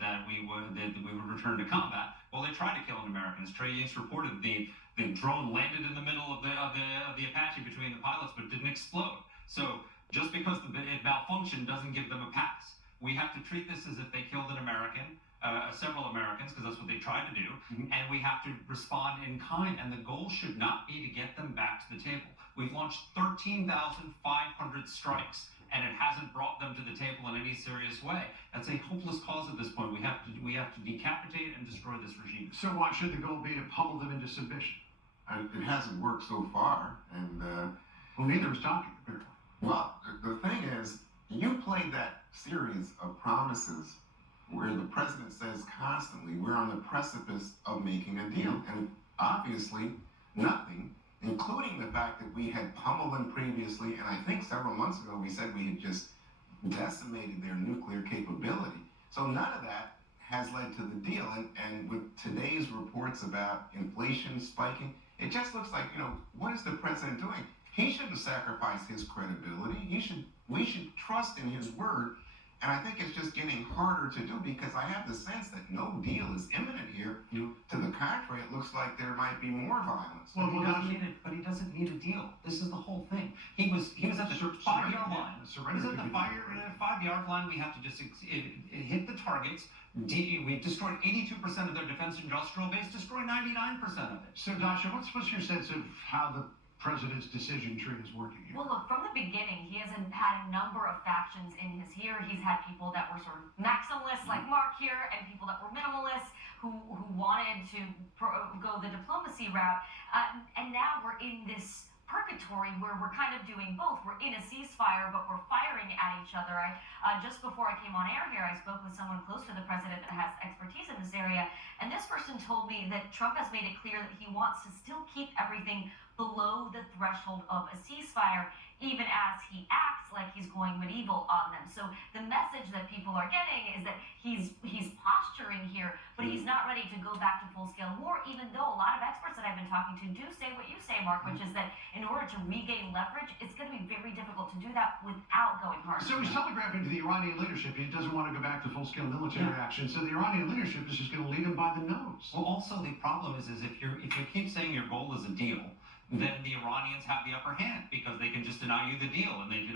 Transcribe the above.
that we would return to combat. Well, they tried to kill an American. As Trey Yates reported, the drone landed in the middle of the Apache between the pilots, but didn't explode. So just because it malfunctioned doesn't give them a pass. We have to treat this as if they killed an American, several Americans, because that's what they tried to do, and we have to respond in kind. And the goal should not be to get them back to the table. We've launched 13,500 strikes, and it hasn't brought them to the table in any serious way. That's a hopeless cause at this point. We have to decapitate and destroy this regime. So why should the goal be to pummel them into submission? It hasn't worked so far, and well, neither is talking, apparently. Well, the thing is, you played that series of promises where the president says constantly, we're on the precipice of making a deal, and obviously nothing, including the fact that we had pummeled them previously, and I think several months ago we said we had just decimated their nuclear capability. So none of that has led to the deal, and with today's reports about inflation spiking, it just looks like, what is the president doing? He shouldn't sacrifice his credibility. We should trust in his word. And I think it's just getting harder to do because I have the sense that no deal is imminent here. To the contrary, it looks like there might be more violence. Well, but he doesn't need a deal. This is the whole thing. He was at the 5-yard line. He's at the 5-yard line. We have to just hit the targets. We destroyed 82% of their defense industrial base. Destroy 99% of it. So, Dasha, what's your sense of how the president's decision tree is working here? Well, look, from the beginning, he has had a number of factions in his here. He's had people that were sort of maximalists, like Mark here, and people that were minimalists who wanted to go the diplomacy route. And now we're in this purgatory where we're kind of doing both. We're in a ceasefire, but we're firing at each other. Just before I came on air here, I spoke with someone close to the president that has expertise in this area, and this person told me that Trump has made it clear that he wants to still keep everything below the threshold of a ceasefire, even as he acts like he's going medieval on them. So the message that people are getting is that he's posturing here, but he's not ready to go back to full-scale war, even though a lot of experts that I've been talking to do say what you say, Mark, which is that in order to regain leverage, it's going to be very difficult to do that without going hard. So he's telegraphing to the Iranian leadership he doesn't want to go back to full-scale military action. So the Iranian leadership is just going to lead him by the nose. Well, also the problem is if you keep saying your goal is a deal, then the Iranians have the upper hand because they can just deny you the deal, and they